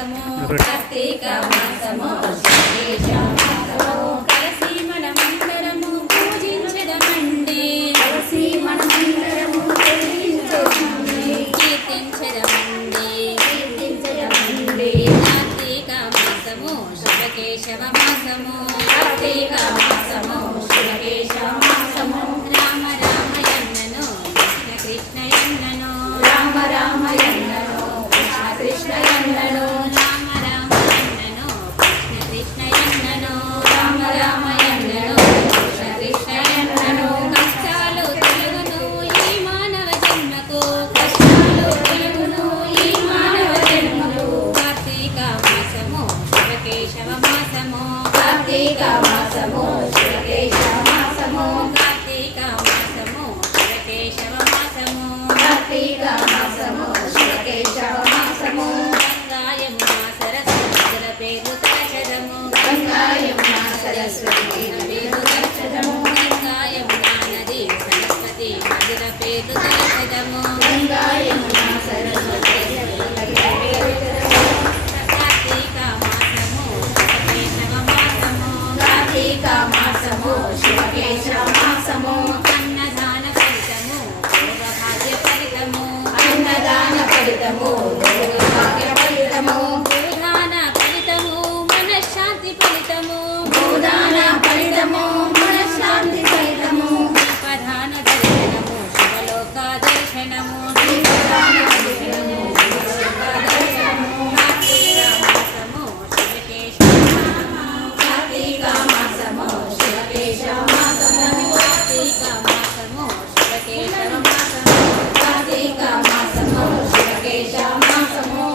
మాసము కార్తీక మాసము శుక్లేశ మాసము కలిసి మనమందరము పూజించదమండి కలిసి మనమందరము కీర్తించదమండి కార్తీక మాసము శుక్లేశవ మాసము కార్తీక మాసము శుక్లేశ మాసము రామ రామయన్నను కృష్ణ కృష్ణయన్నను రామ రామయన్నను కృష్ణ కృష్ణయన్నను రామ రామయన్నను కృష్ణ కృష్ణయన్నను రామ రామయన్నను కృష్ణ కృష్ణయన్నను కష్టాలు తొలగును ఈ మానవ జన్మకు కష్టాలు తొలగును ఈ మానవ జన్మకు కార్తీక మాసము శుక్లేశవ మాసము కార్తీక మాసము శుక్లేశ మాసము కార్తీక మాసము శుక్లేశవ మాసము కార్తీక మాసము శుక్లేశవ మాసము గంగాయమున సరస్వతుల పేరు తలచదము గంగాయమున సరస్వతి పేరు తలచదము గంగాయమున నది సరస్వతి నదుల పేరు తలచదము గంగాయమున సరస్వతి కార్తీక మాసము శుక్లేశవ మాసము కార్తీక మాసము శుక్లేశ మాసము అన్నదాన ఫలితము భోగభాగ్య ఫలితము అన్నదాన ఫలితము భోగభాగ్య ఫలితము భూదాన ఫలితము మనశ్శాంతి ఫలితము భూదాన ఫలితము మనశ్శాంతి ఫలితము ప్రధాన దర్శనము శివలోక దర్శనము ప్రధాన దర్శనము శివలోక దర్శనము కార్తీక మాసము శుక్లేశ మాసము కార్తీక మాసము శుక్లేశ మాసము కార్తీక మాసము శుక్లేశ మాసము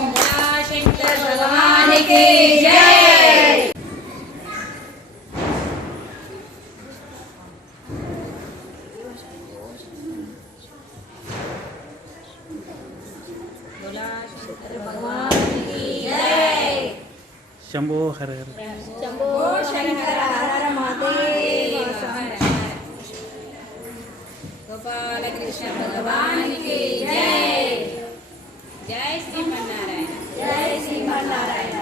శంకర భగవానికి జై शंभो हर हर शंभो शंकर हर हर महादेव गोपाल कृष्ण भगवान की जय जय श्रीमन्नारायण जय श्रीमन्नारायण।